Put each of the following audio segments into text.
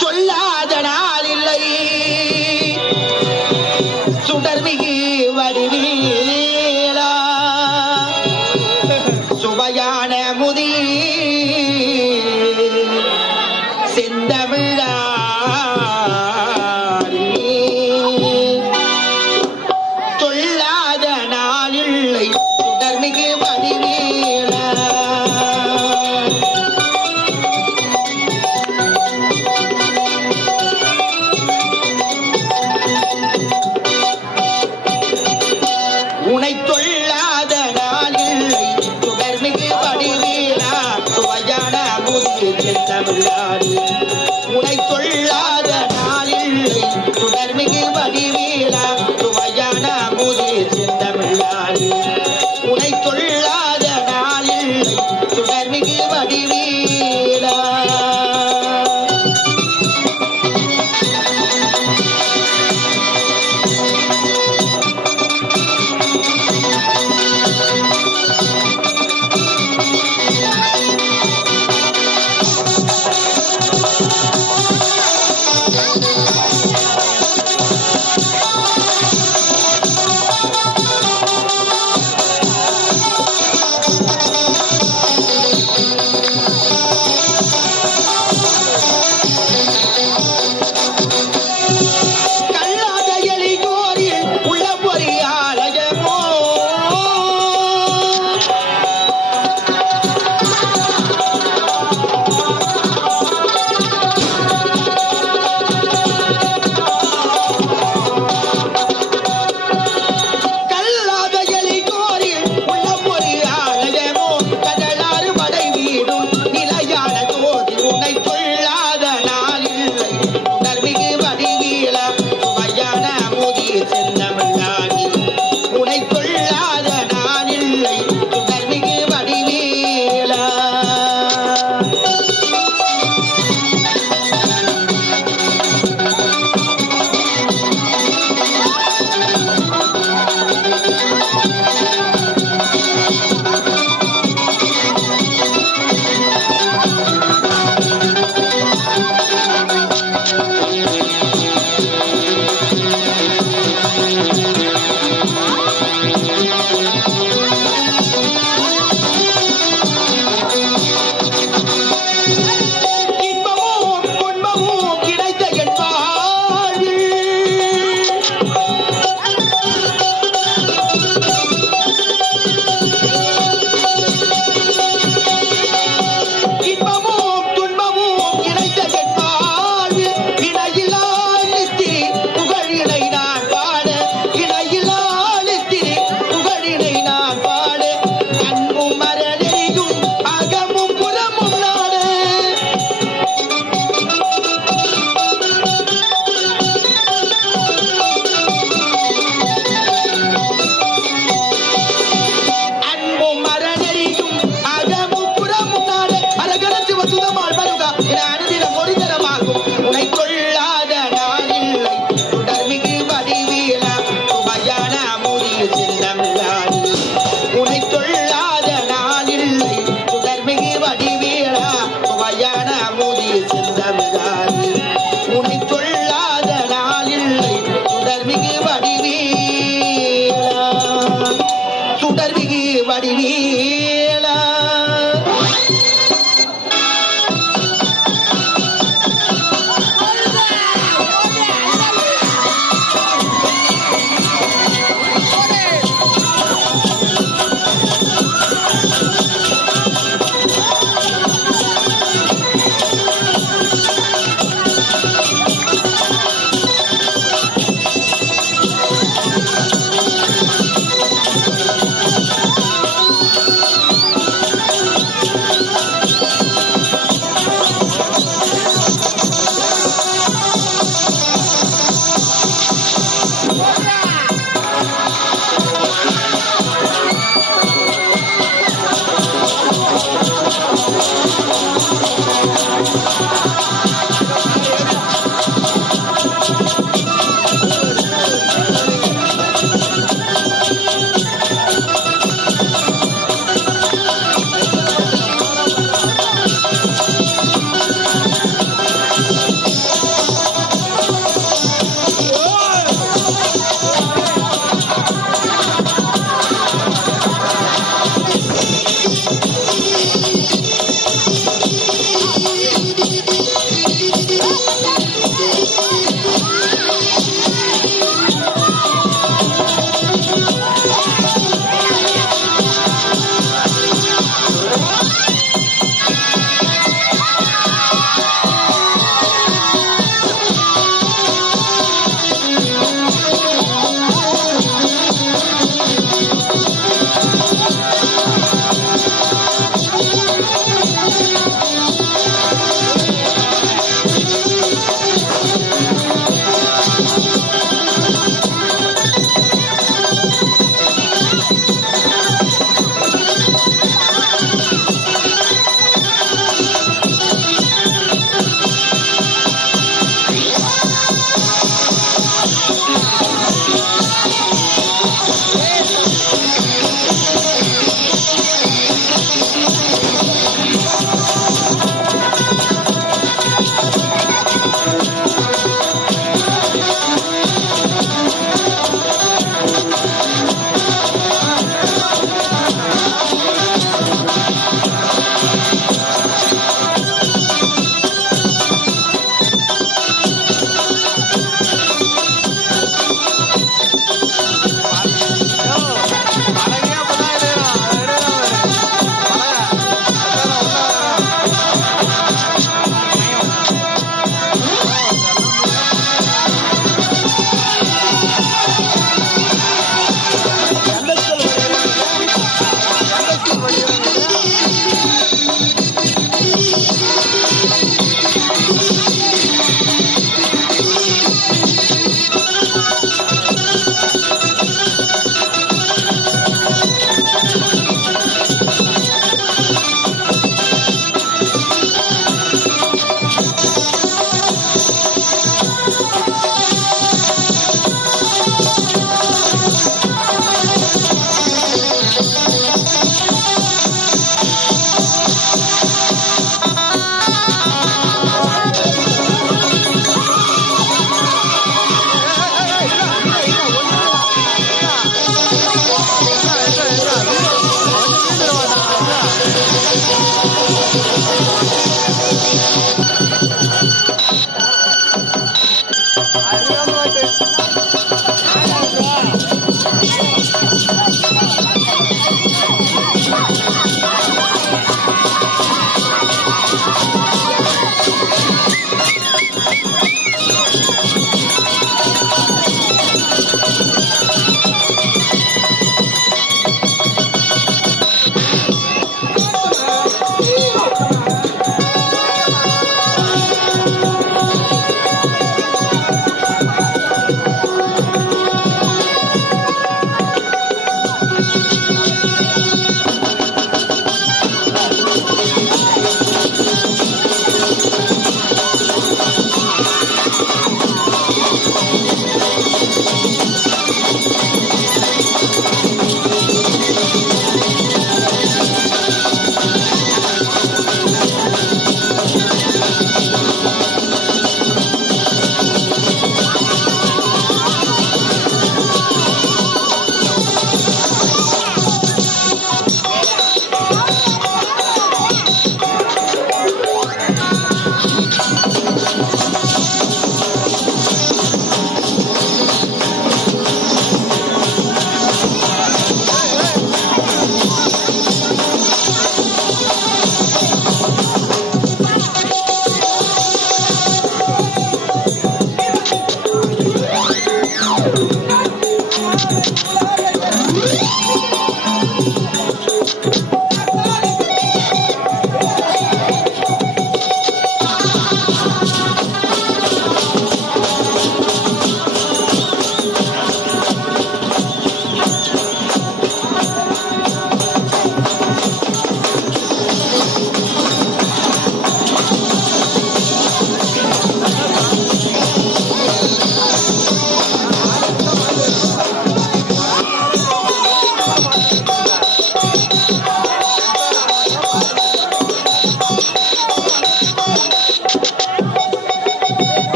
சொல்லாத நாள் இல்லை சுடர்மிகு வடிவேலா சுவையான முதி செந்தமிழா சொல்லாத நாள் இல்லை சுடர்மிகு வடிவேலா உனை தொல்லாத நாளில்லை சுடர்மிகு வடிவேலா சுவையான முதி செந்தமிழாடி உனை தொல்லாத நாளில்லை சுடர்மிகு வடிவேலா சுவையான முதி செந்தமிழாடி உனை தொல்லாத நாளில்லை சுடர்மிகு வடிவேலா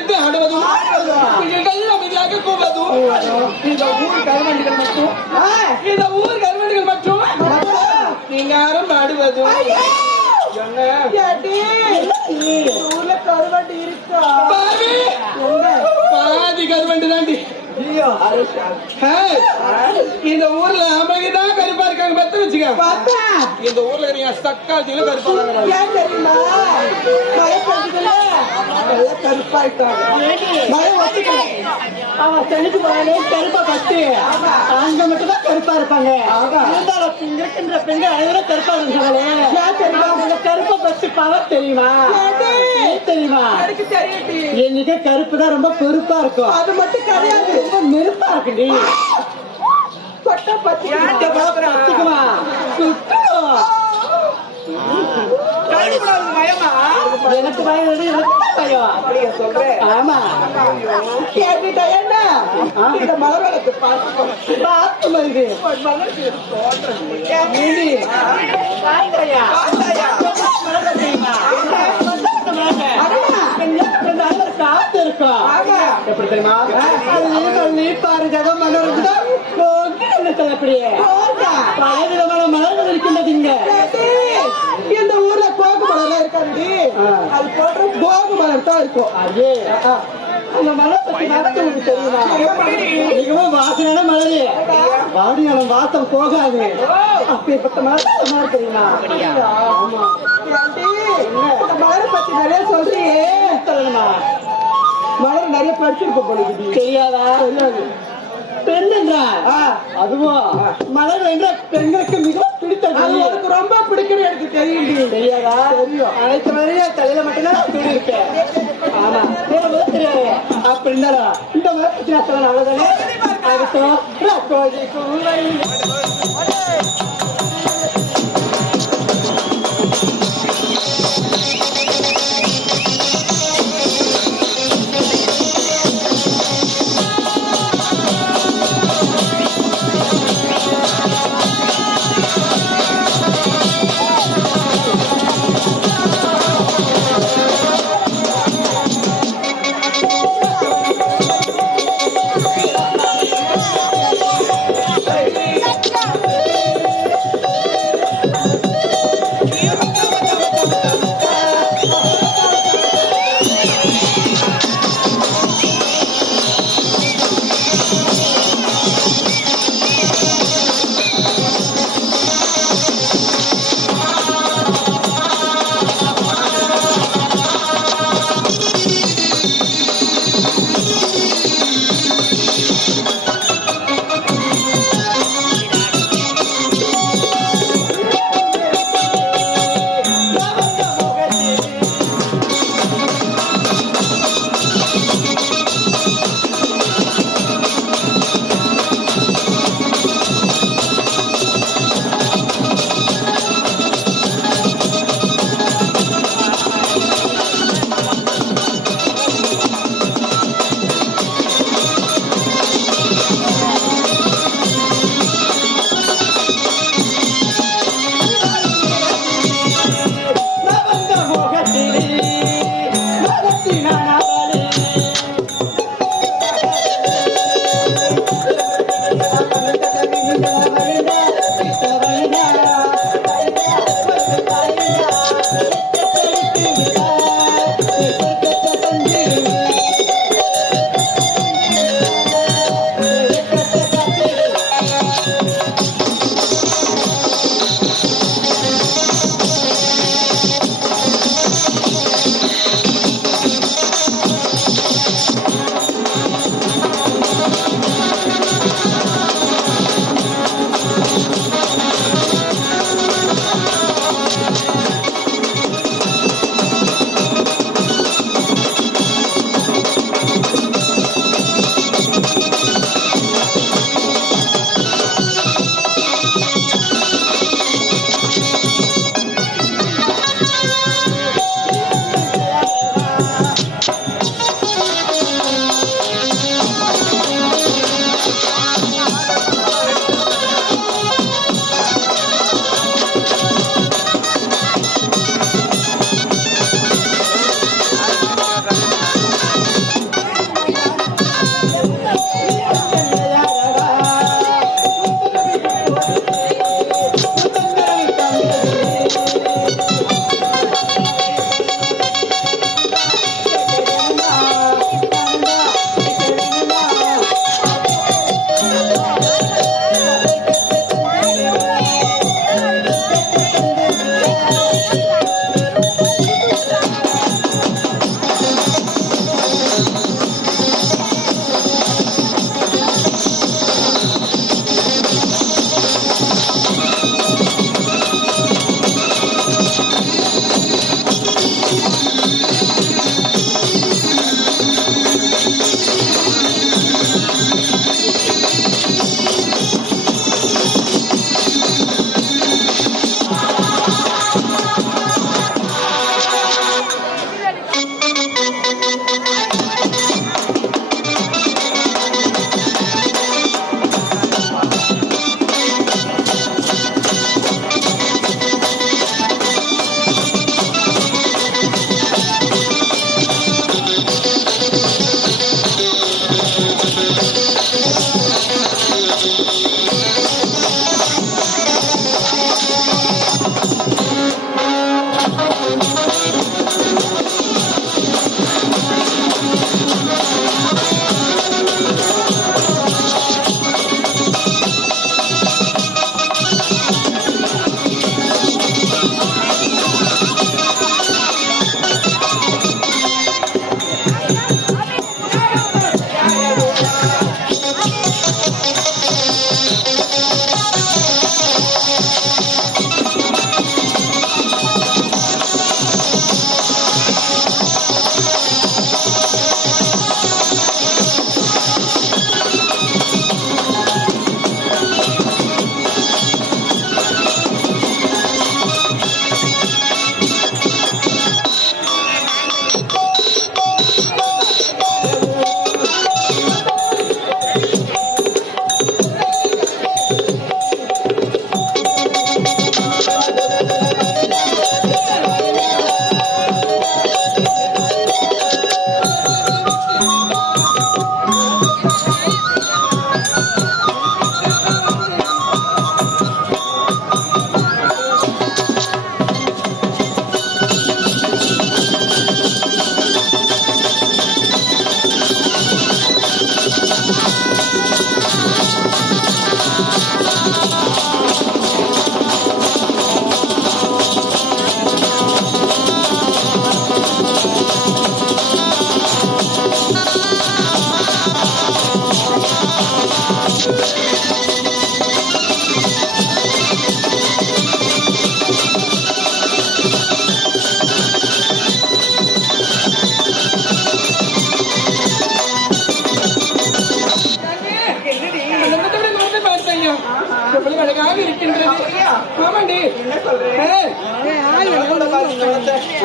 சிரித்து ஆடுவதும் குயில்கள் அமைதியாக கூவதும் இந்த ஊர் கருவண்டிகள் மட்டும் நீங்காரம் ஆடுவதும் ஊர்ல கருவாட்டு இருக்கா? பாதி கருவண்டி தாண்டி இந்த ஊர்ல அமைதிதான் கருப்பா இருக்காங்க பத்து வச்சுக்க. இந்த ஊர்ல இருக்கிற சக்காச்சியில கருப்பா ஏன் தெரியுமா? பயப்படுறதுல எல்லாம் கருப்பாயிட்டாங்க. பயம் வச்சுக்கல. அவன் தெளிச்சு போனாலே கருப்பா கட்டு. அங்க மட்டும் தான் கருப்பா இருப்பாங்க. இருந்தாலும் இங்க இருக்கின்ற பெண்கள் அனைவரும் கருப்பா இருந்தாங்களே. ஏன் தெரியுமா? உங்க கருப்பை பத்தி பவர் தெரியுமா? தெரியுமா? இன்னைக்கு கருப்பு தான் ரொம்ப பெருப்பா இருக்கும். அது மட்டும் கிடையாது, ரொம்ப நெருப்பா இருக்குடி. பட்டா பத்துக்குமா எனக்கு பயம் பயம் அப்படியே சொல்றேன். ஆமா கேட்டுட்டா என்ன இந்த மலர்வளத்தை பார்த்து மருது காத்து இருக்கும். எப்படி தெரியுமா? பாருங்க மலர்ந்து அப்படியே பல விதமான மலர்கள் இருக்கின்றது இங்க. இந்த ஊர்ல போகு மலர் இருக்காது, அது போன்ற போகு மலர் தான் இருக்கும். அதே அந்த மலர் பத்தி நடத்த உங்களுக்கு தெரியுமா? மிகவும் வாசனையான மலரு, வாடியாலும் வாசம் போகாது. அப்படிப்பட்ட மலர் தெரியுமா? மலரை பத்தி நிறைய சொல்றியே, சொல்லணுமா? மலர் நிறைய படிச்சிருக்க போல தெரியாதா? தெரியாது. பெண் என்றால் அதுவும் மலர் என்ற பெண்களுக்கு மிகவும் பிடித்தது. எனக்கு ரொம்ப பிடிக்கும். எனக்கு தெரியும். தெரியாதா? தெரியும். அனைத்து மலையும் தலையில மட்டும்தான் துணி இருக்கேன். ஆமா தெரியாது. அப்படி இருந்தாலும் இந்த மலை பற்றி நான் சொல்ல அவ்வளவுதானே. அதுக்கும்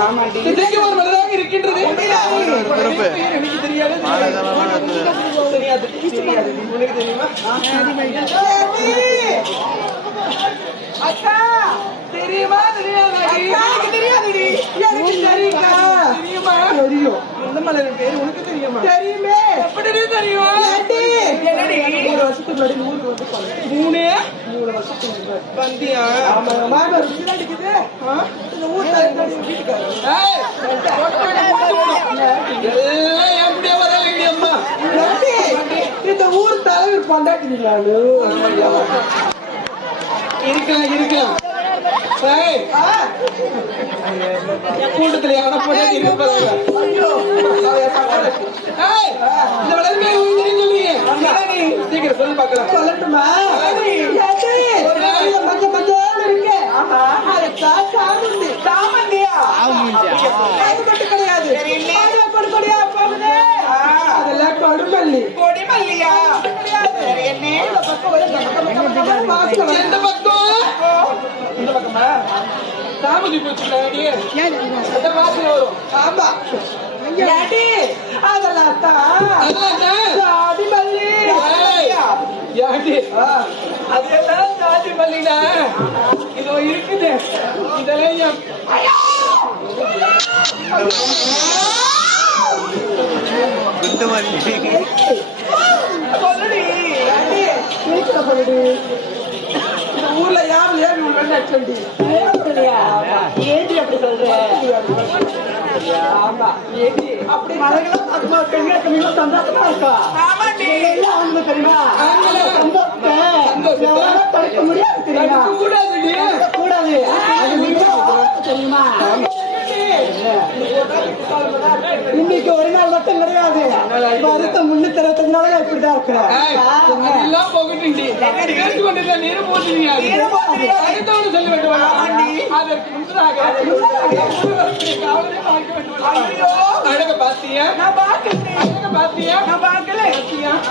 ஆமாண்டி. இன்றைக்கு ஒரு மலராக இருக்கின்றது. எனக்கு தெரியாது. தெரியாது. உனக்கு தெரியுமா? அக்கா தெரியுமா தெரியாதாடி? எனக்கு தெரியாதுடி. எனக்கு தெரியுமா? தெரியுமா? தெரியும். இந்த மலர் பேர் உனக்கு தெரியுமா? தெரியுமே. எப்படி தெரியுமா? ஏண்டி? என்னடி? 3 வருஷத்துக்கு முன்னாடி ஊருக்கு வந்து போனேன். 3 வருஷத்துக்கு முன்னாடி. வந்தியா? ஆமா, மாமா ருசி அடிக்குது. இந்த ஊர் தலைவர் வீட்டுக்காரர். ஏய், எல்லாம் எப்படியா வரலடி அம்மா? ஏண்டி? இந்த ஊர் தலைவர் பொண்டாட்டி நானு. இருக்கலாம். ஏய், கூட்டத்துல எவன போட்டா இருப்பாங்க. ஐயோ, ஏய், இந்த வளர் பேர் உனக்கு தெரியும் சொல்லுங்க. சீக்கிரம் சொல்லி பார்க்கலாம். சொல்லட்டுமா? ஏண்டி? மஞ்ச மஞ்சள் இருக்கு. ஆமா. அதுக்கா சாமந்தி. சாமந்தியா? அது மட்டும் கிடையாது. அது கொடுக்கடியா போகுது. அதெல்லாம் கொடுமல்லி. கொடிமல்லியா? கிடையாது. என்ன? இந்த பக்கம் ஒரே வாசனை வருது. எந்த பக்கம்? இந்த பக்கமா? சாமதி பூச்சிக்காடி. அந்த வாசனை வரும். ஆமா. ஏண்டி? அதெல்லாம் தான். அதான் சாதி மல்லி. யாடி? அதெல்லாம் சாதி மல்லிடா. இதோ இருக்குது. இதெல்லாம் சொல்லுடி. ஏண்டி? வீட்டுல சொல்லுடி. இந்த ஊர்ல யாரும் ஏன் சொல்லி ஏண்டி அப்படி சொல்ற? ஆமா. ஏண்டி? அப்படி மலைகளும் அதுமா பெண்கள் கம்மியும் சந்தோஷமா இருக்கா? ஆமாண்டி. எல்லாம் அவங்க தெரியுமா? சந்தோஷத்தை எவ்வளவு தடுக்க முடியாது தெரியுமா? கூடாதுடி. கூடாது. அது நீங்க தெரியுமா? இன்னைக்கு ஒரு நாள் மட்டும் கிடையாது. வருஷம் 365 நாள் இப்படிதான் இருக்கிறேன். அதெல்லாம் போகட்டும்டி. பேசி கொண்டிருக்க நீரும் போட்டுறீங்க. அடுத்தவனு சொல்ல வேண்டும். அதற்கு முன்னதாக காவலை பார்க்க வேண்டும். அழக பாத்தியா? நான் பார்க்கல. அழக பாத்தியா? நான் பார்க்கல.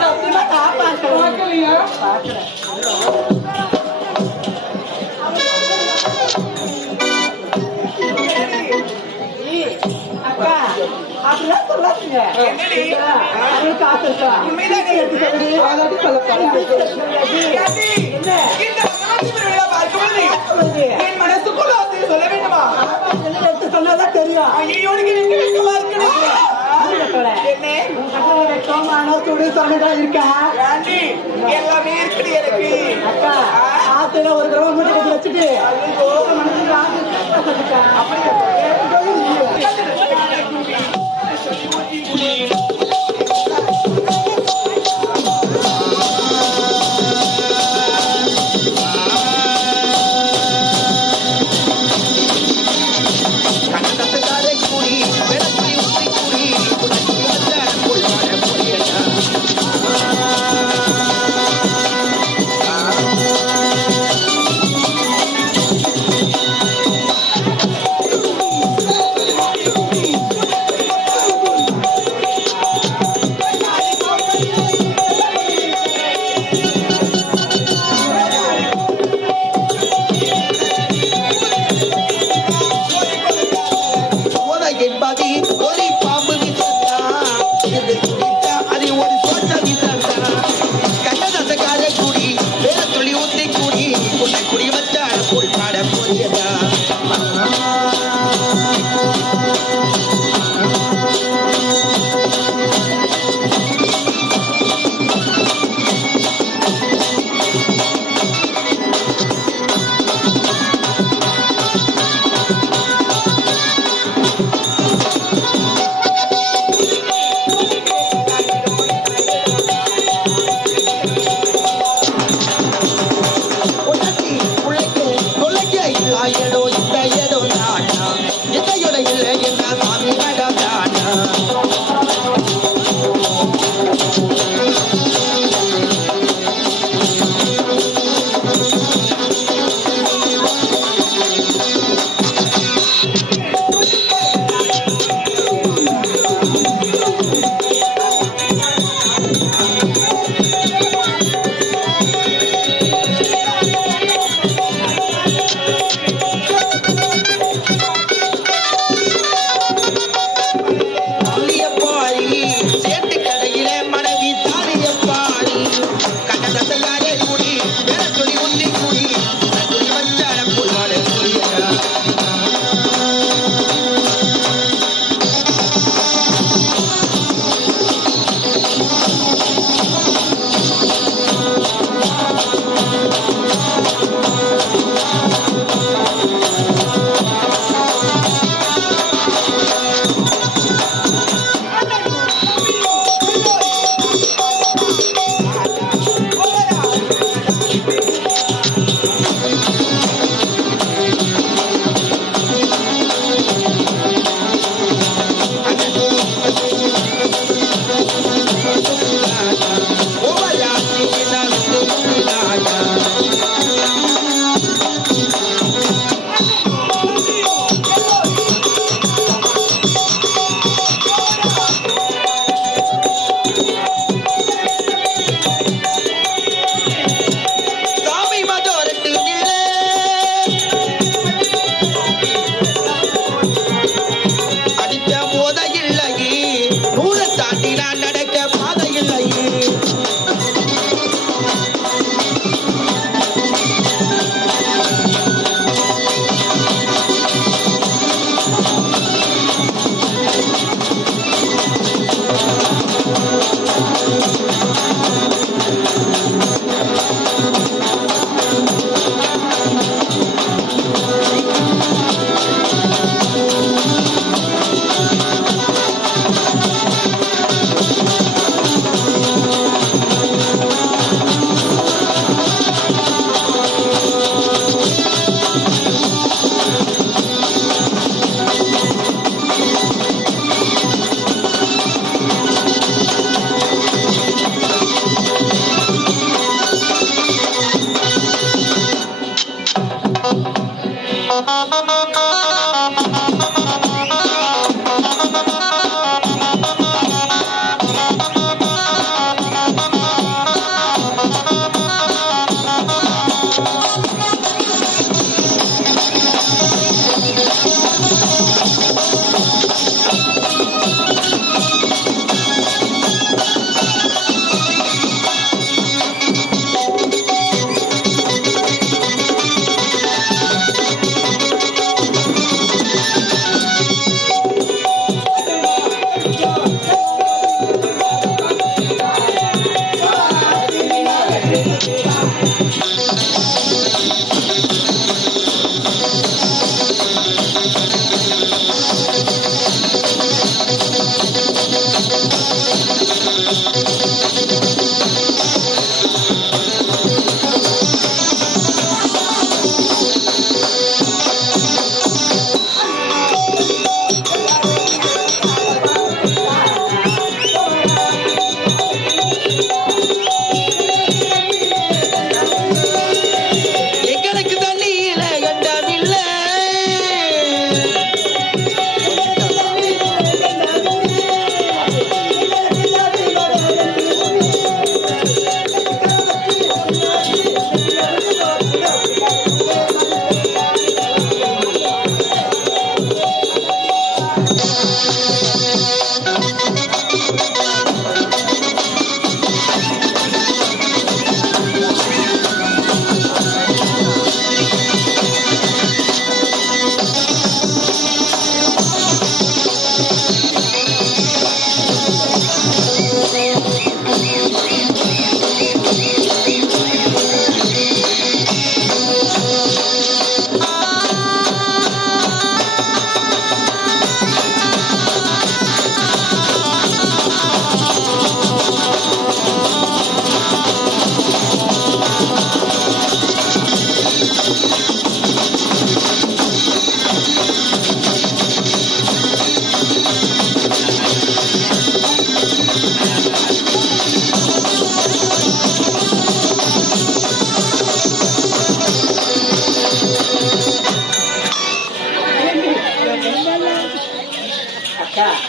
சத்தியமா நான் பார்க்கல. பார்க்கலையா? பார்க்கல. அக்கா அப்படிலாம் சொல்லாதீங்க. அவளுக்கு ஆசை இருக்கா? எடுத்து சொல்லுடி. அதாட்டி என் மனசுக்குள்ள ஆசையை சொல்ல வேண்டுமா? எடுத்து சொன்னாதான் தெரியும். ஐயோ இருக்கா எல்லாமே இருக்குது எனக்கு. அக்கா ஆசையில ஒரு கிரகம் மட்டும் கட்டி வச்சுட்டு மனசுக்கு ஆசை அப்படியே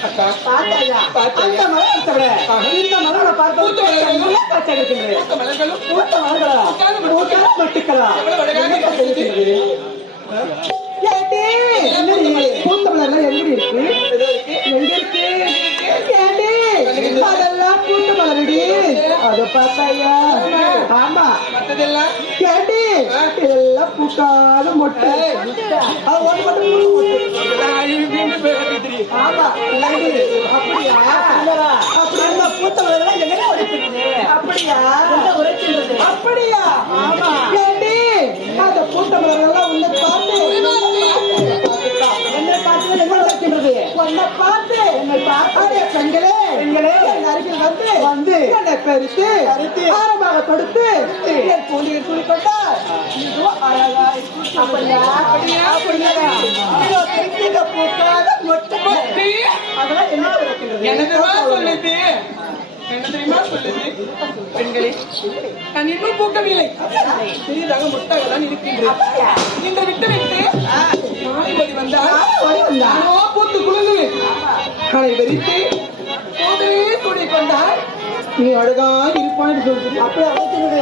அக்கா பார்த்தாயா? பார்த்தாயா? அந்த மலை எடுத்தவரே. இந்த மலை பார்த்து பூத்த மலர்களும் நல்ல காட்சியாக இருக்கின்றது. பூத்த மலர்களும் பூத்த மலர்களா? பூக்காத மொட்டுக்களா? எவ்வளவு அழகாக என்ன காட்சி இருக்கின்றது? ஏண்டி? என்னடி? பூத்த மலர்லாம் எங்கடி இருக்கு? எங்க இருக்கு? ஏண்டி? அதெல்லாம் பூத்த மலரடி. அத பார்த்தாயா? ஆமா. மத்ததெல்லாம் ஏண்டி? இதெல்லாம் பூக்காத மொட்டு. அது ஒண்ணு மட்டும் பூத்த மொட்டு. ஆமா. ஏண்டி? அப்படியா? அப்படியா? பூத்த மலர்லாம் எங்கடி உடைக்கிறது? அப்படியா? அப்படியா? ஆமா. ஏண்டி? அந்த பூத்த மலர்கள்லாம் உன்னை பார்த்து என்னை பார்த்து என்ன உடைக்கின்றது? உன்னை பார்த்து என்னை பார்த்து பெண்களே என் அருகில் வந்து என்னை பெருத்து ஆரமாக கொடுத்து என் கூலியில் துணிக்கொண்டார். இதுவும் அழகா இருக்கு. அப்படியா? அப்படியா? இதோ தெரிந்த பூக்காத மொட்டு அதெல்லாம் என்ன உடைக்கின்றது? என்ன தெரியுமா சொல்லுது பெண்களே, நான் இன்னும் பூக்கவில்லை, சிறிதாக முட்டாக தான் இருக்கின்றேன். இந்த விட்டு விட்டு மாலைமதி வந்தால் நானோ பூத்து குலுங்குவேன். அதை வெறித்து போதவே கூடிக்கொண்டால் நீ அழகா இருப்பான்னு சொல்றது. அப்படியே அழைக்கிறது.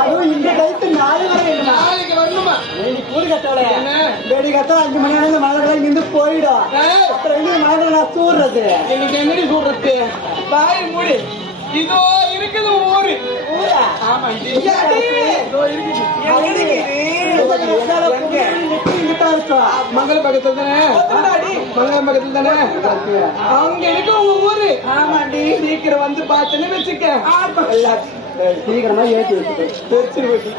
அதுவும் இந்த டைத்து நாலு வரை நாளைக்கு வரணுமா? கூலி கட்டவளே என்ன? வேடி கட்ட 5 மணி நேரம் மலர்களை இங்கிருந்து போயிடும். ஏய், அப்புறம் எங்க மலர்களை நான் சூடுறது? எனக்கு என்னடி சொல்றது? பாய் மூடி. இதோ இருக்குது ஊரு. ஊரா? ஆமா, இது ஏடி? இதோ இருக்குது. இங்கதான் இருக்கா? மங்கள பக்கத்துல தானே? மங்களம் பக்கத்துல தானே? அங்க இருக்கு உங்க ஊரு. ஆமாண்டி. சீக்கிரம் வந்து பார்த்தேன்னு வச்சுக்க. சீக்கிரமா ஏற்றி வச்சுக்கோ. தெரிச்சு போச்சு.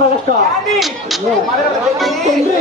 போறது வழக்கம் என்று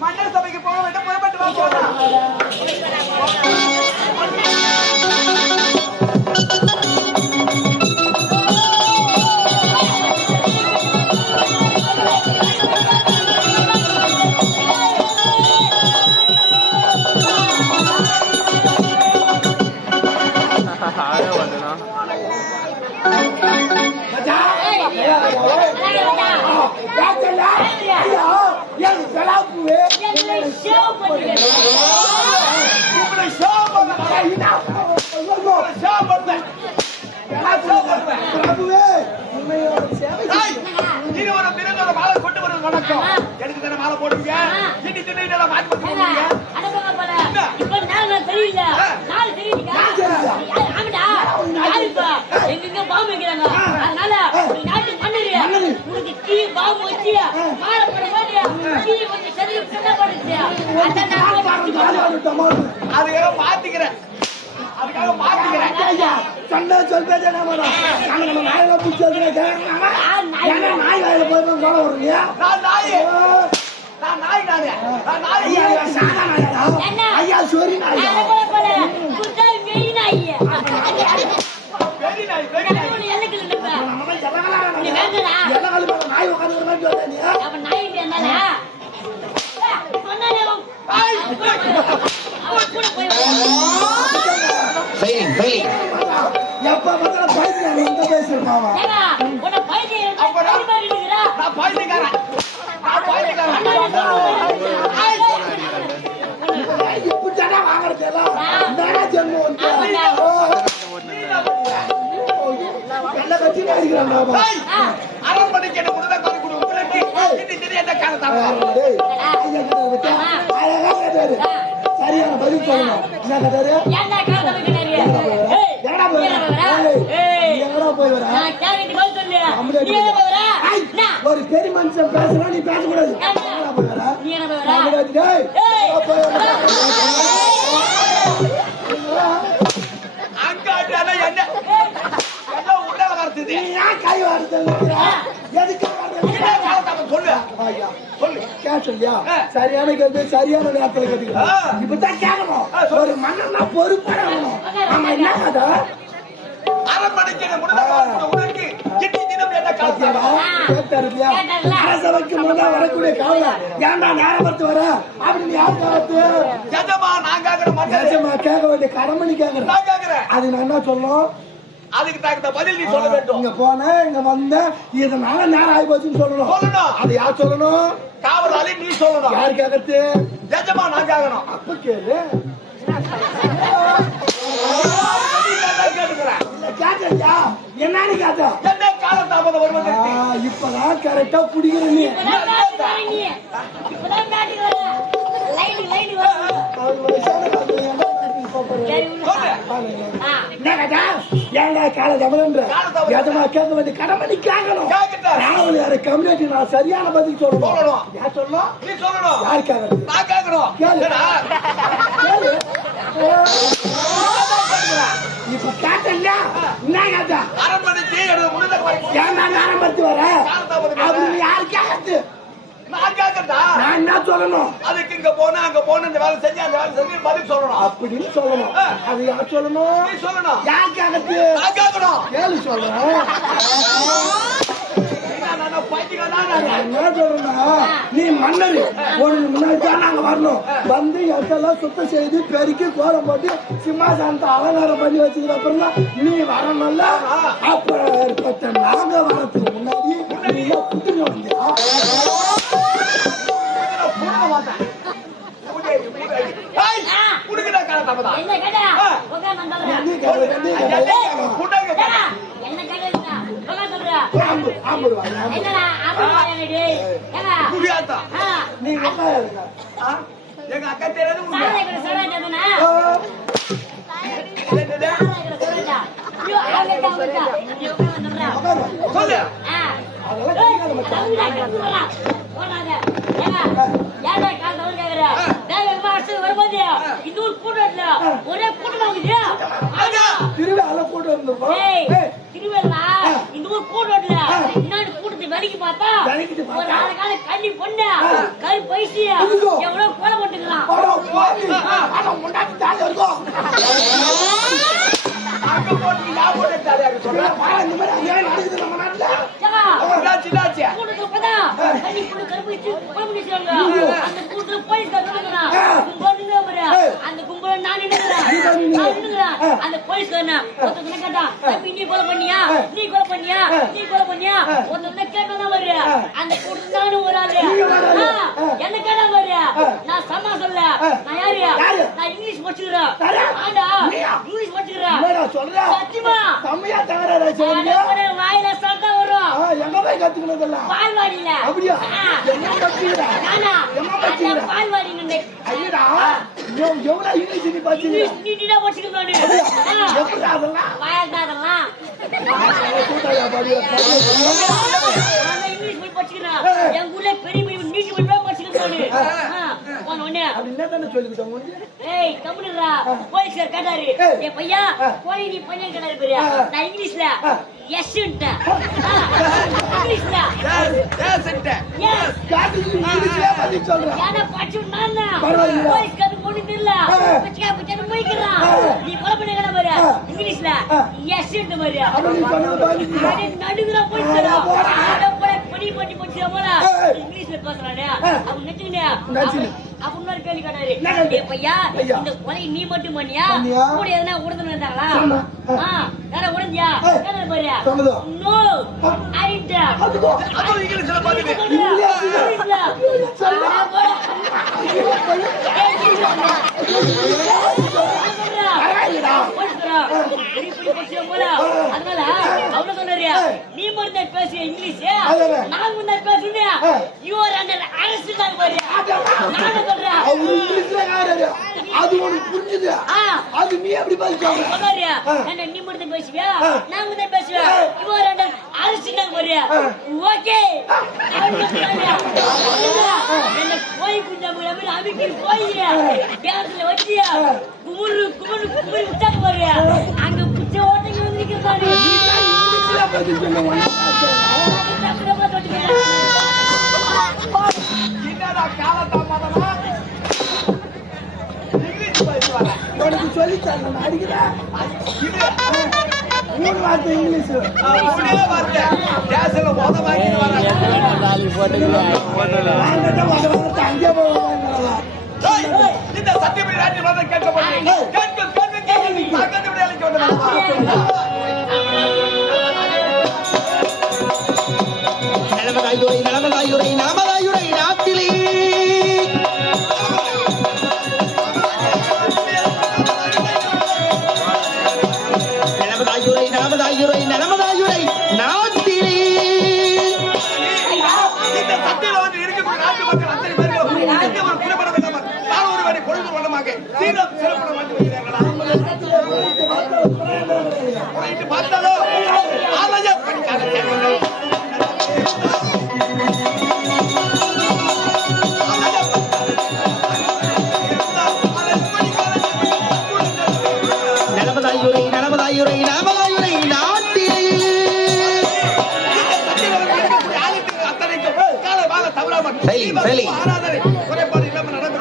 மன்னர் சபைக்கு போக வேண்டும். புறப்பட்டு வா போலாம். மாத்திக்கிறேன் அதுக்காக மாத்திக்கிறேன். ஐயா, சொன்னா சொல் பேச்ச என்ன பண்ணும்? நாங்க நம்ம நாயெல்லாம் பிடிச்சி வச்சுருக்கா? ஏன்னா நாய் வாயில போய் போய் கோலம் விடுறியா? நான் நாய். நான் நாய் நானு. நான் நாய். ஐயா, ஐயா, சாதா நாயடா. ஐயா, சொரி நாயா. வெறி நாய், வெறி நாய். நம்ம எல்லாம் கழுப்பாங்க. நாய் உட்காந்து மாதிரி சொல்ற நீ? எப்ப பார்த்தாலும் பைத்தியம் எங்க பேசுறான் நான் பைத்தியக்காரன். நான் பைத்தியக்காரன். இப்படித்தானே வாங்குறது எல்லாம் நானா ஜென்மம் வந்து எல்லாம் கட்சி அடிக்கிறான் பாபா. அரண்மனைக்கு என்ன கொடுத்தா காரி கொடு. உங்களுக்கு என்ன காரணம்? அழகா கேட்டாரு. சரியான பதில் சொல்லணும். என்ன கேட்டாரு? எங்கடா போய் வர? ஒரு பெரிய மனுஷன் பேசுறான், நீ பேசக்கூடாது. எங்கடா போய் வர? டேய், போய் வர. அங்காட்டால என்ன உடல வரது? நீ ஏன் கை வார்த்தை எதுக்கு சொல்லு. ஐயா சொல்லு கேட்கலையா? சரியான கேள்வி சரியான நேரத்துல கேட்டுக்கலாம். இப்பதான் கேட்கணும். ஒரு மன்னனா பொறுப்பாடணும். ஆமா, என்ன கதை? அரண்மனைக்கு என்ன கொடுத்தா காரி கொடு. உங்களுக்கு கிட்டி தினம் என்ன காரணம்? கேட்டாருயா? அரசவைக்கு முன்னா வரக்கூடிய காவலா ஏன்டா நேரம் பார்த்து வர அப்படின்னு யார் காலத்து எஜமா நான் கேக்குற மன்னரே. கேட்க வேண்டிய கடமை நீ கேட்கற. நான் கேக்குறேன். அது நான் என்ன சொல்லணும்? அதுக்கு தகுந்த பதில் நீ சொல்ல வேண்டும். இங்க போனேன், இங்க வந்தேன், இதனால நேரம் ஆகி போச்சுன்னு சொல்லணும். சொல்லணும். அது யார் சொல்லணும்? காவலாளி நீ சொல்லணும். யார் கேட்கறது? எஜமா நான் கேட்கணும். அப்ப கேளு. கேட்டுக்கிறேன். கேட்கறியா? என்னன்னு கேட்ட? என்ன காலதாமதம் வருவது? இப்பதான் கரெக்டா புடிக்கிற நீ. சரியான பதில் சொல்லணும். யார் சொல்லணும்? நீ சொல்லணும். யார் கேட்கறது? நான் கேட்கணும். இப்ப கேட்டல என்ன கேட்ட? அரண்மனைக்கு எனது முன்னதாக ஏன்டா நேரம் பார்த்து வர அப்படின்னு யார் கேட்கறது? நான் கேட்கறதா? நான் என்ன சொல்லணும்? அதுக்கு இங்க போனா அங்க போன இந்த வேலை செஞ்சு அந்த வேலை செஞ்சு பதில் சொல்லணும். அப்படின்னு சொல்லணும். அது யார் சொல்லணும்? நீ சொல்லணும். யார் கேட்கறது? நான் கேட்கணும். கேளு சொல்றேன். என்ன சொல்றேன்னா, நீ மன்னர், உனக்கு முன்னாடி தான் நாங்க வரணும். வந்து எத்தெல்லாம் சுத்தம் செய்து பெருக்கி கோலம் போட்டு சிம்மாசனத்தை அலங்காரம் பண்ணி வச்சதுக்கு அப்புறம் தான் நீ வரணும்ல. அப்ப நாங்க வரதுக்கு முன்னாடி நீ புட்டுங்க வந்தியா? நீங்க எங்க அக்கா தெரியாது. சொல்லு. ஒரே கூட்டம் திருவிழா கூட்டு வந்திருப்போம். கூட்டத்தை வலிக்கு பார்த்தா ஒரு ஆளு கால கண்ணி பொண்ணு கல் பைசி எவ்வளவு கோலம் போட்டுக்கலாம். அந்த கும்பல நான் அந்த போலீஸ் கேட்டா நீ கொலை பண்ணியா நீ கொலை பண்ணியா நீ கொலை பண்ணியா ஒன்னு கேட்டா வரு அந்த கூட்டத்து நானும் ஒரு ஆளு என்ன கேட்டா வரு நான் சம்மா சொல்ல நான் யாரு நான் இங்கிலீஷ் படிச்சுக்கிறேன். ஆண்டா இங்கிலீஷ் படிச்சுக்கிறேன் சத்தியமா செம்மையா தகராறு சொல்லுங்க. வாயில சத்தா வரும். எங்க போய் கத்துக்கணும்ல? பால்வாடியில. அப்படியா? என்ன படிச்சீங்க? நானா பால்வாடி நின்னு ஐயடா எவ்வளவு இங்கிலீஷ் நீ படிச்சீங்க? நீ படிச்சுக்கிறானே எப்படி அதெல்லாம் வாயில அதெல்லாம் சூட்டாயா பாடியா இங்கிலீஷ் படிச்சுக்கிறேன். என் ஊர்ல பெரிய பெரிய நீட்டி படிச்சுக்கிறானே போன உடனே அப்படி என்ன தானே சொல்லிக்கிட்டோம் உனக்கு? ஏய் கம்முனுடா போலீஸ்கார் கேட்டாரு ஏ பையா போய் நீ பையன் கேட்டாரு பெரியா நான் இங்கிலீஷ்ல எஸ்ன்ட்டேன் இங்கிலீஷ்ல எஸ் காட்டுக்கு இங்கிலீஷ்ல பதில் சொல்றேன். யானை பாச்சு நானா பரவாயில்லை. போலீஸ்கார் பொண்ணு தெரியல பச்சை பச்சை போய்க்கறான் நீ கொலை பண்ண கேட்ட பாரு இங்கிலீஷ்ல எஸ்ன்ட்டு பாரு அப்ப நீ சொன்னது பதில் அட நடுவுல போய்க்கறா அட போய் படி படி படி போல இங்கிலீஷ்ல பேசுறானே அவன் நெச்சுனே அப்ப இன்னொரு கேள்வி கேட்டாரு ஏ பையா இந்த கொலை நீ மட்டும் பண்ணியா கூட எதனா உடனே இருந்தாங்களா வேற உடஞ்சியா கேட்டாரு பாரு சொன்னதோ நோ ஐடா அதுக்கோ அது இங்கிலீஷ்ல பாத்துட்டு இங்கிலீஷ்ல அதனால அவன சொல்றாரு நீ மட்டும் பேசு இங்கிலீஷ் நான் முன்ன பேசுனேன் யூ ஆர் அண்டர் அரெஸ்ட் தான் பாரு நான் சொல்றேன் அவரு இங்கிலீஷ்ல யாரு அது உனக்கு புரிஞ்சுது அது நீ எப்படி பதில் சொல்ற சொல்றாரு என்ன நீ மட்டும் பேசுவியா நான் முன்ன பேசுவேன் யூ ஆர் அண்டர் அரெஸ்ட் தான் பாரு ஓகே என்ன போய் குஞ்சம் அமிக்கி போய் கேஸ்ல வச்சியா குமுறு குமுறு குமுறு விட்டாங்க பாரு அங்க புச்ச ஓட்டைக்கு வந்து நிக்கிறானே இங்கிலீஷ்ல பதில் சொல்ல என்னடா காலதாமதமா இங்கிலீஷ் பேசுவாங்க. உனக்கு சொல்லித்தாங்க நான் அடிக்கிறேன். மூணு வார்த்தை இங்கிலீஷ். மூணே வார்த்தை கேஸ்ல மொத வாங்கிட்டு வராங்க. வாங்கிட்ட வார்த்தை அங்கே போவாங்க. ஏய், இந்த சத்தியபடி ராஜ்யம் வந்து கேட்க போறீங்க. கேட்க பக்கத்து விடையாளிக்கு வந்து நலமதாயுரை நாமதாயுரை நாட்டிலே நலமதாயுரை நலமதாயுரை நாட்டிலே இந்த சத்தியில வந்து இருக்கக்கூடிய நாட்டு மக்கள் அத்தனை பேருக்கு எந்த ஒரு குறைபாடும் இல்லாமல் நான் ஒரு வேலை பொழுது வண்ணமாக சீரம் சிறப்புடன் வந்து வருகிறார்களா? குறையிட்டு பார்த்தாலோ ஆலய பணிக்காக கேட்கணும். நலமதாயுரை நலமதாயுரை நலமதாயுரை நாட்டிலே Feli. ஆராதனை குறைபாடு இல்லாமல் நடந்து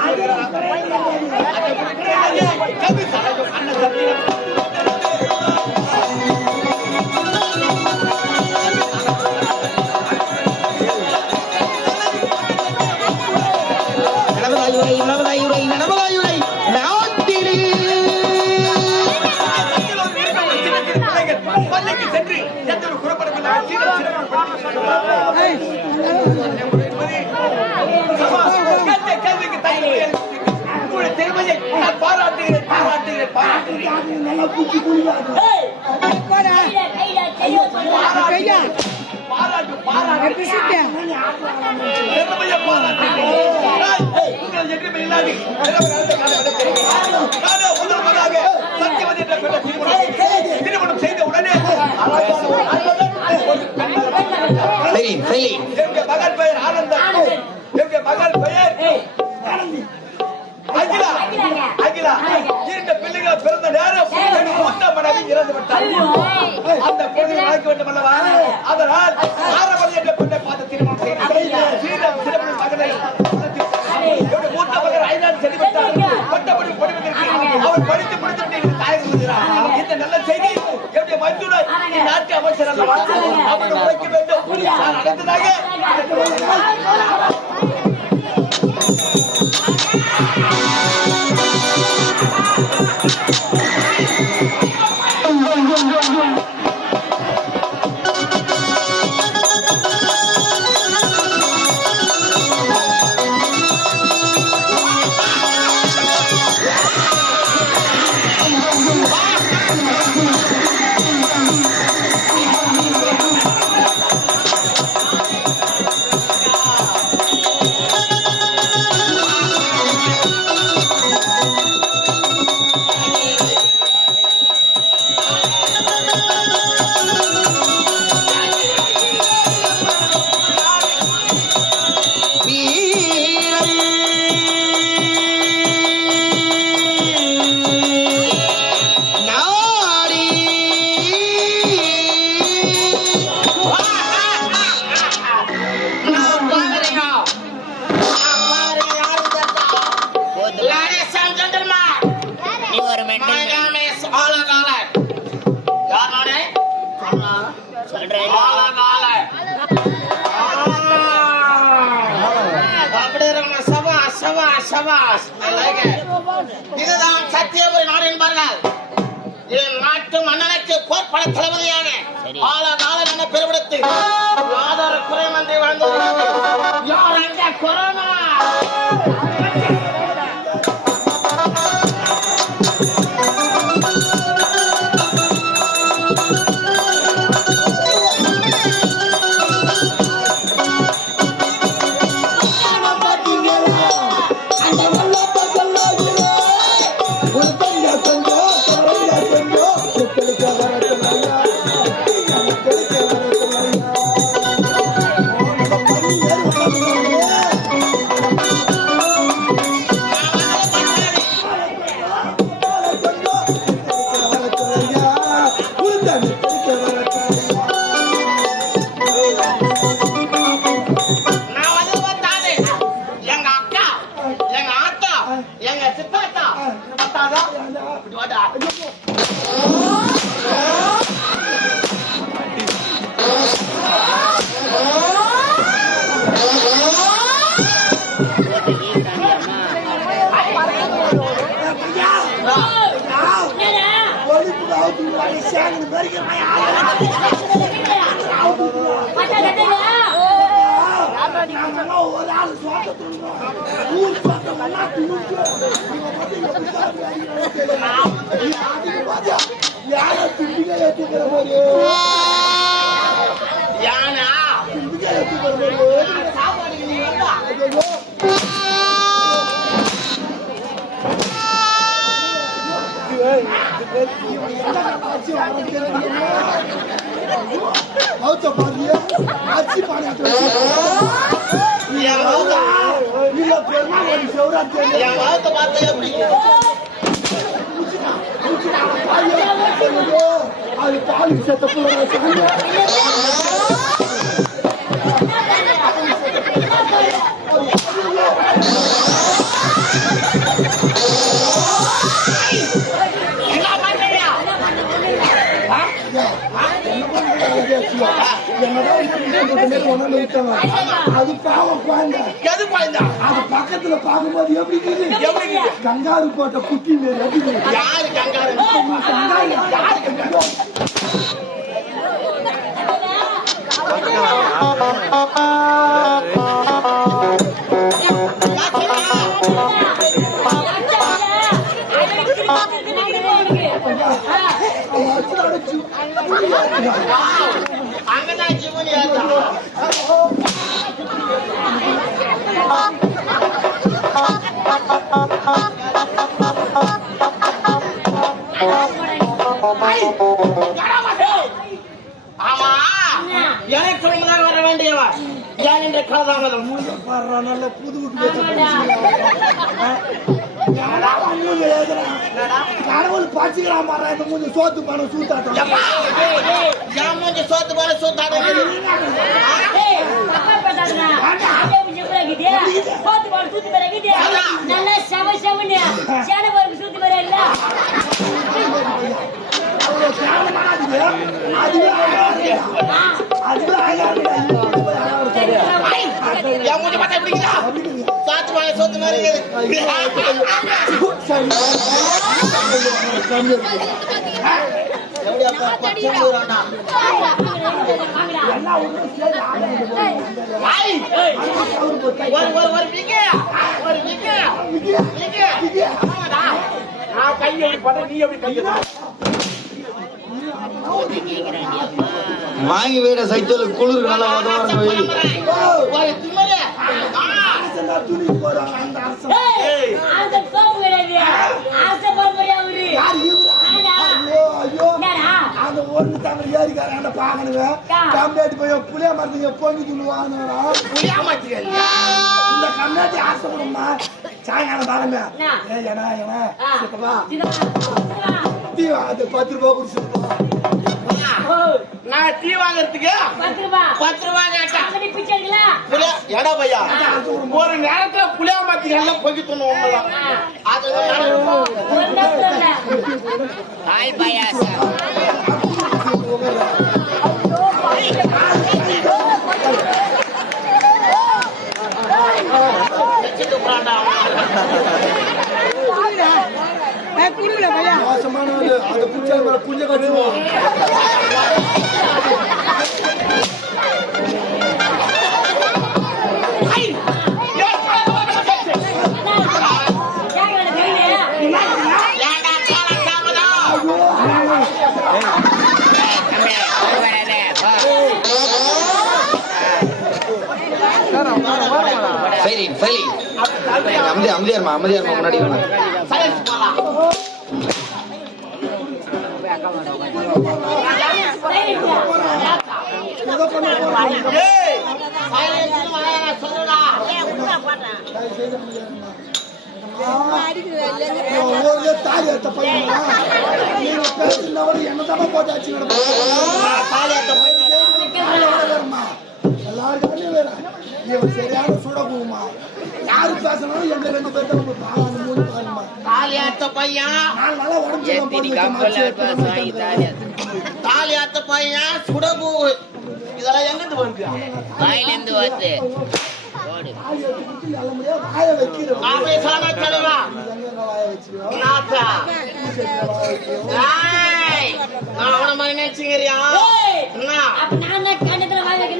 நலமதாயுரை நலமதாயுரை நலமதாயுரை நாட்டிலே பள்ளிக்கு சென்று எந்த ஒரு குறைபாடும் இல்லாமல் சீரம் சிறப்புடன் கேள்விக்கு தகுந்த உங்களுடைய திறமையை நான் பாராட்டுகிறேன் பாராட்டுகிறேன் பாராட்டுகிறேன். நல்லா பூச்சி குளிக்காது. பாராட்டு பாராட்டு திறமையை பாராட்டுகிறேன். உங்கள் எதிர்மை இல்லாது நானே முதல்வராக சத்தியவதி என்ற பெண்ணை திருமணம் செய்த உடனே எங்க மகன் பெயர் ஆனந்தன், எங்க மகள் பெயர் அகிலா. அகிலா இரண்டு பிள்ளைகள் பிறந்த நேரம் என் மூத்த மனைவி இறந்து விட்டார். அந்த பெண்ணை வளர்க்க வேண்டும் அல்லவா? அதனால் ஆரம்பம் என்ற பெண்ணை பார்த்து திருமணம் செய்தேன். சிறப்பு மகனை என்னுடைய மூத்த மகன் 5ஆம் சென்றுவிட்டார். பட்டப்படி படிவதற்கு அவர் படித்து முடித்து தாயகம் வருகிறார். இந்த நல்ல செய்தி என்னுடைய மஞ்சூரை நாட்டு அமைச்சர் அல்லவா அவர்கள் உழைக்க வேண்டும். நான் அடைந்ததாக சபாஷ் I like it. இதுதான் சத்தியபுரி நாடு என்பார்கள். என் நாட்டு மன்னனுக்கு போர்ப்பட தளபதியாக ஆலகாலம் என பெருமிடத்து யாதொரு குறைமன்றி வாழ்ந்தது யார் அங்க கொரோனா அது பாவம் குழந்தை எது குழந்தை அது பக்கத்துல பாக்கும்போது எப்படி கங்காரு போட்ட குட்டி யாரு கங்காரு அங்கதான் ஜீவனி ஆமா எனக்கு முதல் வர வேண்டியவா ஏன் என்ற காலதாமதம் நல்ல புது கடவுள் பாச்சுக்கிறான் மாறா இந்த மூஞ்சி சோத்து பான சூத்தாட்டம் என் மூஞ்சி சோத்து போல சூத்தாட்டம் நல்லா செவ செவனு சேன போருக்கு சூத்து வர இல்ல என் மூஞ்சி பார்த்தா எப்படி சாத்து போல சோத்து மாதிரி வாங்கி வீட சைத்தோல குளிர் நல்லா உதவாரம் துணி போறாங்க அந்த அரசன் அந்த சோப்பு கிடையாது ஆசை பண்பறியா அவரு ஐயோ அந்த ஒண்ணு தமிழ் ஏறிக்கார அந்த பாக்கணுங்க கம்மியாட்டி போய் புளியா மரத்துங்க பொங்கி துணுவாங்க இந்த கம்மியாட்டி ஆசைப்படுமா சாயங்காலம் பாருங்க அது 10 ரூபாய் குடிச்சிருப்போம் நான் டீ வாங்குறதுக்கு 10 ரூபாய் கேட்டேன் எடா பையா ஒரு நேரத்துல புளியா மாத்திக்கல பொங்கி துணுவோம் ஹாய் பையா மோசமான ஆளு. அதை பிடிச்சா மேல குஞ்ச கட்டுவோம். ஏண்டா சேலை தாமதம்? அமைதியாருமா முன்னாடி வாங்க. சைலன்ஸ் போலாம். ஏய், சைலன்ஸ்னு வாயால சொல்லுடா. ஊர்ல தாலி எடுத்த பையனா நீங்க பேசுனவரை என்னதான் போட்டாச்சு தாலி எடுத்த பையனா? எல்லாரும் வேற இவன் சரியான சுட போகுமா யாரு பேசணும் எங்க 2 பேர்த்த மூணு பாருமா தாலி எடுத்த பையன், நான் நல்லா உடம்பு தாலி எடுத்த பையன், சுடபூ. இதெல்லாம் எங்கிருந்து வருது? வாயிலிருந்து வருது. வாய வைக்கிறோம் நாமே சொன்னா தெளிவா. நாத்தா. ஏய், நான் அவன மாதிரி நினைச்சுக்கிறியா? என்ன? அப்ப நான் தான் கண்ணத்துல வாய் வைக்கிறேன்.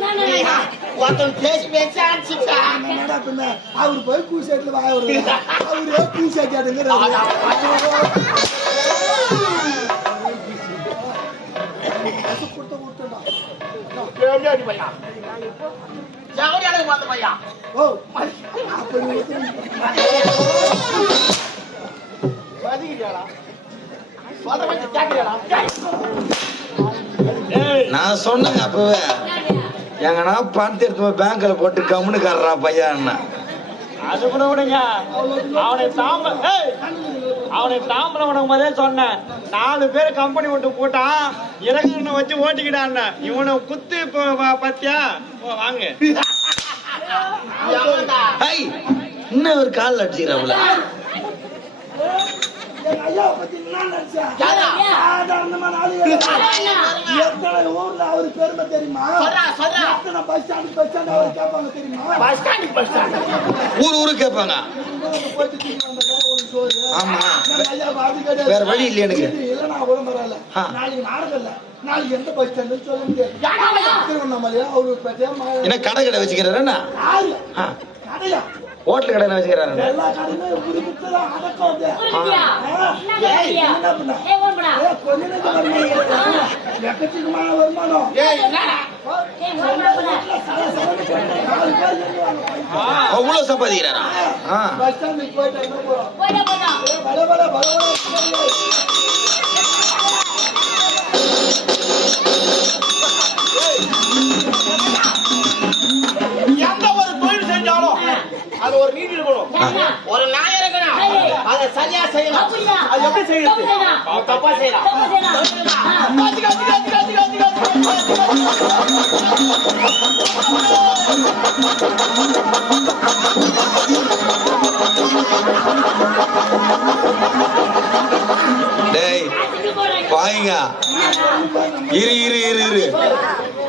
ஒருத்தன் பேசி அடிச்சுட்டா. என்னடா பின்ன அவரு போய் கூசேட்ல வாய வருது அவரே கூசே கேட்டுங்கிறாரு கொடுத்த விட்டுடா ஏடி பையா, ஜவுரியாளுக்கு வந்த பையா. ஓ அப்படி பதிக்கிறியாடா? சொல்ற மாதிரி கேட்கிறியாடா? நான் சொன்னேங்க அப்பவே எங்கன்னா பணத்தை எடுத்து போய் பேங்க்ல போட்டு கம்முனுக்காரரா பையன். அது கூட விடுங்க. அவனை தாம்பரம் விடும் போதே சொன்னேன், 4 பேர் கம்பெனி விட்டு போட்டான், இறங்குன்னு வச்சு ஓட்டிக்கிட்டான். இவனை குத்து பத்தியா வாங்க. இன்னும் ஒரு கால் அடிச்சுக்கிறவள ஐயா பத்தி என்ன நினைச்சா யாரா? சாதாரணமான ஆளு எத்தனை ஊர்ல அவரு பெருமை தெரியுமா? சொல்றா. எத்தனை பஸ் ஸ்டாண்ட் அவரு கேட்பாங்க தெரியுமா? Bus stand. ஊரு கேட்பாங்க. போயிட்டு தூக்கி வந்தா ஒரு சோறு. ஆமா, ஐயா அது கிடையாது. வேற வழி இல்லை எனக்கு. இல்ல நான் கூட பரவாயில்ல. நாளைக்கு நாடகம் இல்ல, நாளைக்கு எந்த பஸ் ஸ்டாண்ட் சொல்ல முடியாது. திருவண்ணாமலையா அவரு பத்தியா என்ன கடை வச்சுக்கிறாருன்னா கடையா ஹோட்டல் கடை வச்சுக்கிறாரு. எல்லா கடையுமே உரிமைக்குதான் அடக்கம் வந்து. என்ன பண்ண கொஞ்ச நேரம் எக்கச்சக்கமான வருமானம். அவ்வளவு சம்பாதிக்கிறாரா? பஸ் ஸ்டாண்டுக்கு போயிட்டு என்ன போறோம் பல பல பல எந்த ஒரு தொழில் செஞ்சாலும் அது ஒரு நீதி இருக்கணும், ஒரு நியாயம் இருக்கணும். அதை சரியா செய்யணும். அது எப்படி செய்யறது? தப்பா செய்யலாம். டேய் வாங்க, இரு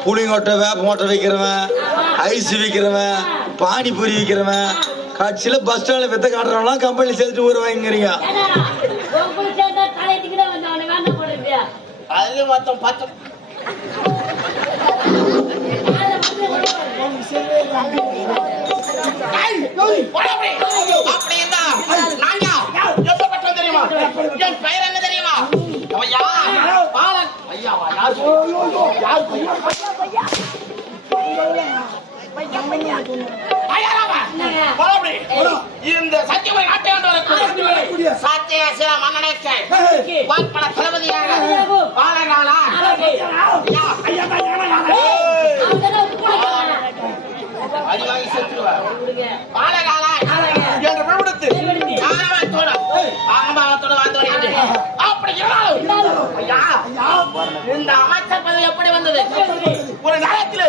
புளிங்கொட்டை வேப்ப மொட்டை வைக்கிறவன், ஐஸ் விற்கிறவன், பானிபூரி விற்கிறவன், காட்சியில பஸ் ஸ்டாண்ட்ல வித்த காட்டுறவங்களாம் கம்பெனி சேர்த்துட்டு ஊர் வாங்கிக்கிறீங்க. அது மொத்தம் 10. அப்படி இருந்தா நான் யார்? எப்ப தெரியுமா? என் பெயர் என்ன தெரியுமா? ஐயா பாலன். ஐயாவா? யார்? இந்த சத்தியமை நாட்டை ஆண்டு வரக்கூடிய சத்தியசீல மன்னனுக்கு வாக்பட தளபதியாக பாலகாலா அறிவாகி செத்துருவார். பாலகாலா என்று விடுத்து ஆகமாகத்தோடு வாழ்ந்து வருகின்றேன். அப்படி இருந்தாலும் ஐயா, இந்த அமைச்சர் பதவி எப்படி வந்தது? ஒரு நேரத்தில்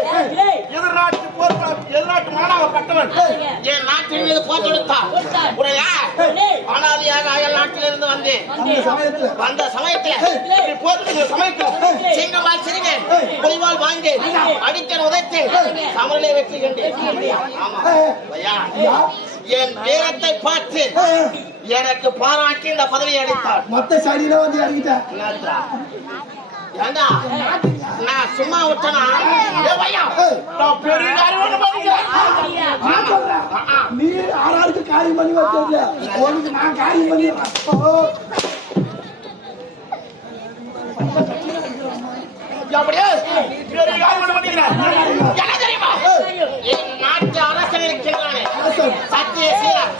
எதிர்நாட்டு மாணவப்பட்டவன் என் நாட்டின் மீது போர் தொடுத்தார். உடனே அனாதியாக அயல் நாட்டிலிருந்து வந்தேன். வந்த சமயத்தில் போர் சமயத்தில் சிங்கமால் சிரிங்கேன், புலிவால் வாங்கேன், அடித்தேன், உதைத்தேன், சமரிலே வெற்றி கண்டேன். ஆமா ஐயா, என் வீரத்தை பார்த்து எனக்கு பாராட்டி இந்த பதவியை அளித்தார். மொத்த சடியில வந்து இறங்கிட்டேன். என்னடா? ஏண்டா நான் சும்மா விட்டனா? நான் பெரிய காரியம்னு பாத்தீங்களா? நான் சொல்றேன். நீ ஆறாருக்கு காரியம் பண்ணி வச்சது உனக்கு நான் காரியம் பண்ணி அப்படியே பெரிய காரியம்னு பாத்தீங்களா? என்ன தெரியுமா? என் நாட்டு அரசன் இருக்கின்றானே சத்தியசீலன்.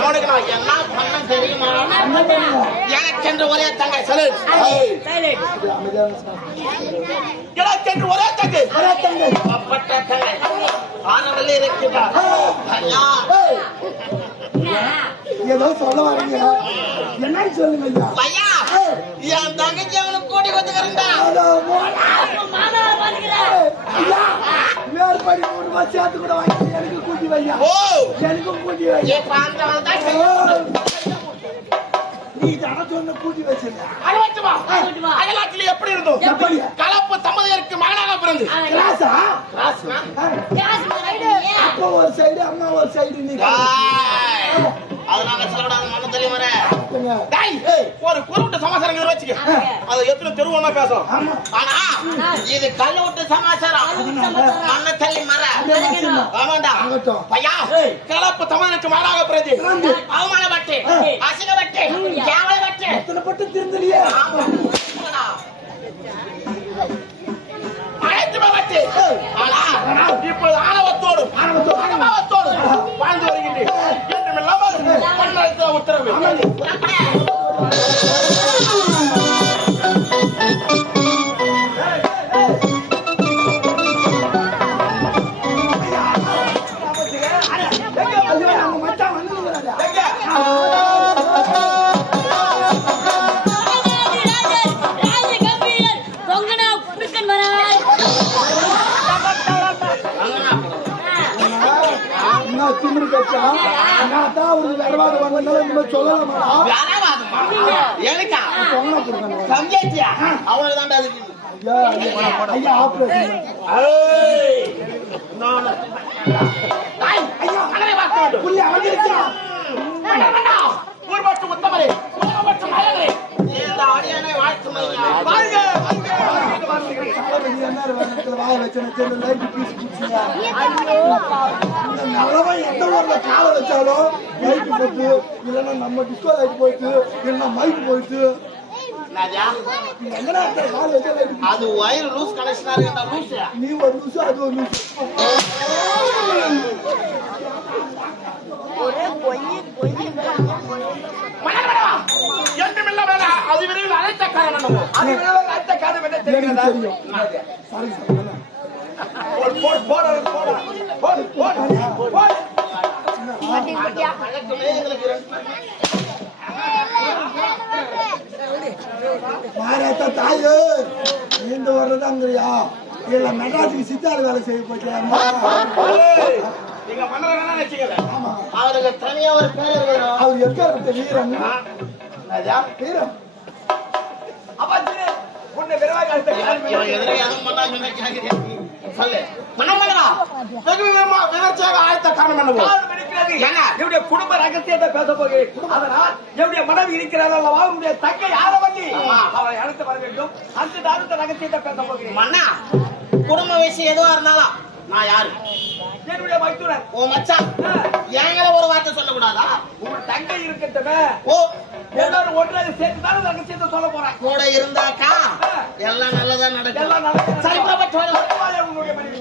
அவனுக்கு நான் என்ன பண்ண தெரியுமா? எனக்கென்று ஒரே தங்கை சைலன்ஸ். எனக்கென்று ஒரே தங்கை அப்பட்ட தங்கை ஆனவளே இருக்கின்றார். ஐயா ஏதோ சொல்ல வரீங்க என்னன்னு சொல்லுங்க ஐயா. ஐயா என் தங்கச்சி அவனுக்கு கூட்டி வந்துக்கிறேன்டா. மேற்படி 3 மாசம் சேர்த்து கூட வாங்கி எனக்கு கூட்டி வையா. எனக்கும் கூட்டி வையா. நீ தான சொன்ன கூட்டி வச்சிருக்க. அயலாட்டில் எப்படி இருந்தோம்? கலப்பு தம்பதியருக்கு மகனாக பிறந்து கிளாஸா? அப்பா ஒரு சைடு அம்மா ஒரு சைடு. நீ அதனால சொல்லக்கூடாது மண்ணு தெரியுமா? ஒரு குறிப்பிட்ட சமாச்சாரம் வச்சுக்க. அது எத்தனை தெருவா பேசும். ஆனா இது கல்லு விட்டு சமாச்சாரம். மண்ணு தள்ளி மர ஆமாண்டா பையா. கலப்பு தமிழனுக்கு மாறாக பிறகு அவமானப்பட்டு அசிங்கப்பட்டு கேவலப்பட்டு எத்தனை பட்டு திருந்தலையே. அழைத்துப்பட்டு ஆனா இப்போது ஆணவத்தோடு வாழ்ந்து வருகின்றேன். உத்தரவு மச்சான் வந்து திமிரு கட்சா நான் தான் ஒரு வேறவாத வந்தனால இந்த மாதிரி சொல்லலாமா? எனக்கா சம்ஜேச்சியா அவனுக்கு தான்டா அது. ஐயா ஆபரேஷன் ஐயா அனலே வாக்கு புள்ளி வந்துருச்சா? ஊர்பட்டு உத்தமரே ஊர்பட்டு மலைகளே இந்த ஆடியானே வாழ்த்துமையா வாழ்க வாய வச்சு லைட் பீஸ் குடிச்சியா? நல்லவா எந்த ஊர்ல காலை வச்சாலும் லைட் போட்டு இல்லைன்னா நம்ம டிஸ்கோ லைட் போயிட்டு இல்லைன்னா மைக் போயிட்டு அது வயர் லூஸ் கனெக்ஷனா இருக்கா? லூஸ் நீ ஒரு லூஸ் அது ஒரு லூஸ். அது விரைவில் அழைத்த காரணம் தெரியும். சாரி மாரேத்த தாயு இந்த வர்றதாங்கறியா இல்ல மெட்ராஸுக்கு சித்தார் வேலை செய்ய போயிட்டாமா? நீங்க மன்னரனா நினைச்சீங்க. அவருக்கு தனியா ஒரு பேர் இருக்கு. அவர் எப்பேற்பட்ட வீரன்? வீரன் அப்பாச்சி உன்னை விரைவாக அடுத்த இவன் எதிரையாலும் பண்ணாம என்ன கேக்குறீங்க? சொல்லு. மன்னமல்லா வெகு விமர்சையாக ஆயத்த காரணம் என்ன? என்னுடைய குடும்ப ரகசியத்தை பேச போகிறேன். அதனால் என்னுடைய மனைவி இருக்கிறார் அல்லவா உன்னுடைய தங்கை யாரவல்லி அவளை அழைத்து வர வேண்டும். அந்த ரகசியத்தை பேச போகிறேன். மன்னா குடும்ப விஷயம் எதுவா இருந்தாலும் நான் யாரு? என்னுடைய மைத்துனர் ஓ மச்சான் எங்களை ஒரு வார்த்தை சொல்லக்கூடாதா? உன் தங்கை இருக்கட்டுமே. ஓ எல்லாரும் ஒன்றாக சேர்த்து தான் ரகசியத்தை சொல்ல போறேன். கூட இருந்தாக்கா எல்லாம் நல்லதா நடக்கும். எல்லாம் நடக்கும். சரி புறப்பட்டு வா. உன்னுடைய மனைவி